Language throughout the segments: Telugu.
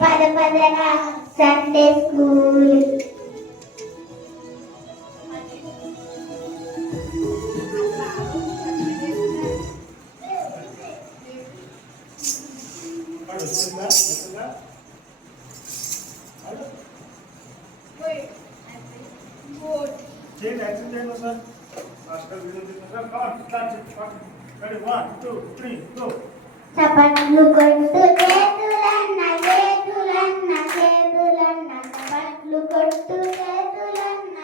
పద పదరా సండే స్కూల్. చప్పట్లు కొట్టు చేతులన్న చేతులన్న చేతులన్న చప్పట్లు కొట్టు చేతులన్న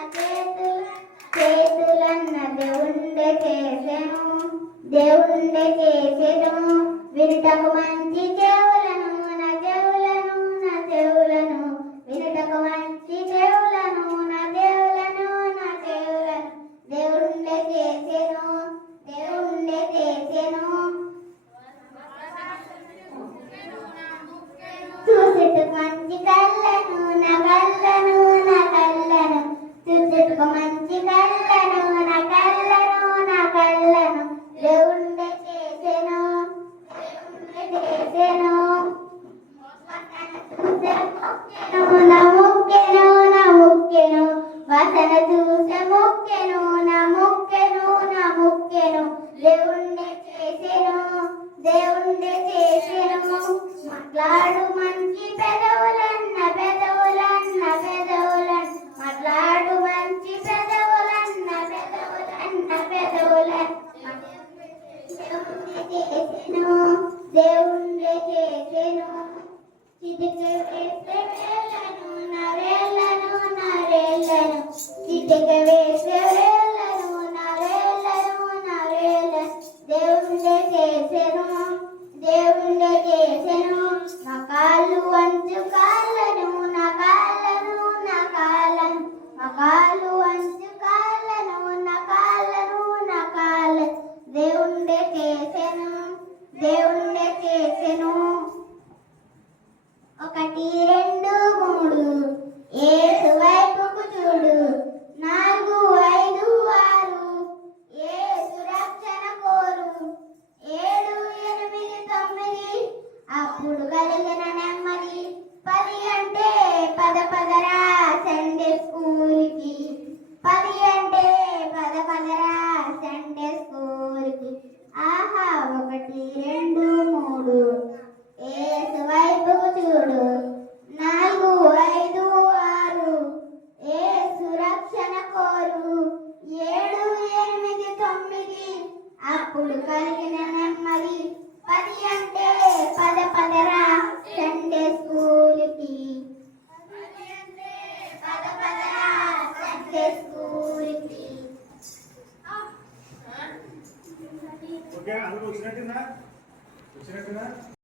చేతులన్న దేవుండే చేసెను దేవుండే చేసెను వినుటకు మంచి చెవులను నా చెవులను నా చెవులను వినుటకు మంచి చెవులను నా చెవులను నా చెవులను దేవుండే చేసెను దేవుండే చేసెను చూసేటకు మంచి కళ్ళను నా కళ్ళను నా కళ్ళను చూసేటకు మంచి కళ్ళను నా కళ్ళను నా కళ్ళను దేవుండే చేసెను దేవుండే చేసెను నా ముక్కెను నా ముక్కెను వాసన చూసే ముక్కెను నా ముక్కెను నా ముక్కెను దేవుండే చేసెను దేవుండే చేసెను మాట్లాడు మంచి పెదవులన్న పెదవులన్న పెదవులన్న మాట్లాడు మంచి పెదవులన్న పెదవులన్న పెదవులన్న దేవుండే చేసెను దేవుండే చేసెను చిటిక వేస్తే వేళ్ళను నా వేళ్ళను నా వేళ్ళను చిటిక వేస్తే వేళ్ళను నా వేళ్ళను నా వేళ్ళను దేవుండే చేసెను దేవుండే చేసెను నా కాళ్ళు అంచు కాళ్ళను నా కాళ్ళను నా కాళ్ళను నా కాళ్ళు అంచు కాళ్ళను నా కాళ్ళను నా కాళ్ళను దేవుండే చేసెను దేవుండే చేసెను ఒకటి రెండు మూడు యేసు వైపుకు చూడు నాలుగు ఐదు ఆరు యేసు రక్షణ కోరు ఏడు ఎనిమిది తొమ్మిది అప్పుడు కలిగిన నెమ్మది 10 అంటే పద పదరా సండే స్కూల్కి 10 అంటే పద పదరా సండే స్కూల్కి ఆహా 1 2 3 యేసు వైపుకు చూడు 4 5 6 యేసు రక్షణ కోరు 7 8 9 అప్పుడు కలిగిన నెమ్మది 10 అంటే పద పదరా సండే స్కూల్కి 10 అంటే పద పదరా సండే స్కూల్కి. ఓకే అందరూ వచ్చినట్టున్నా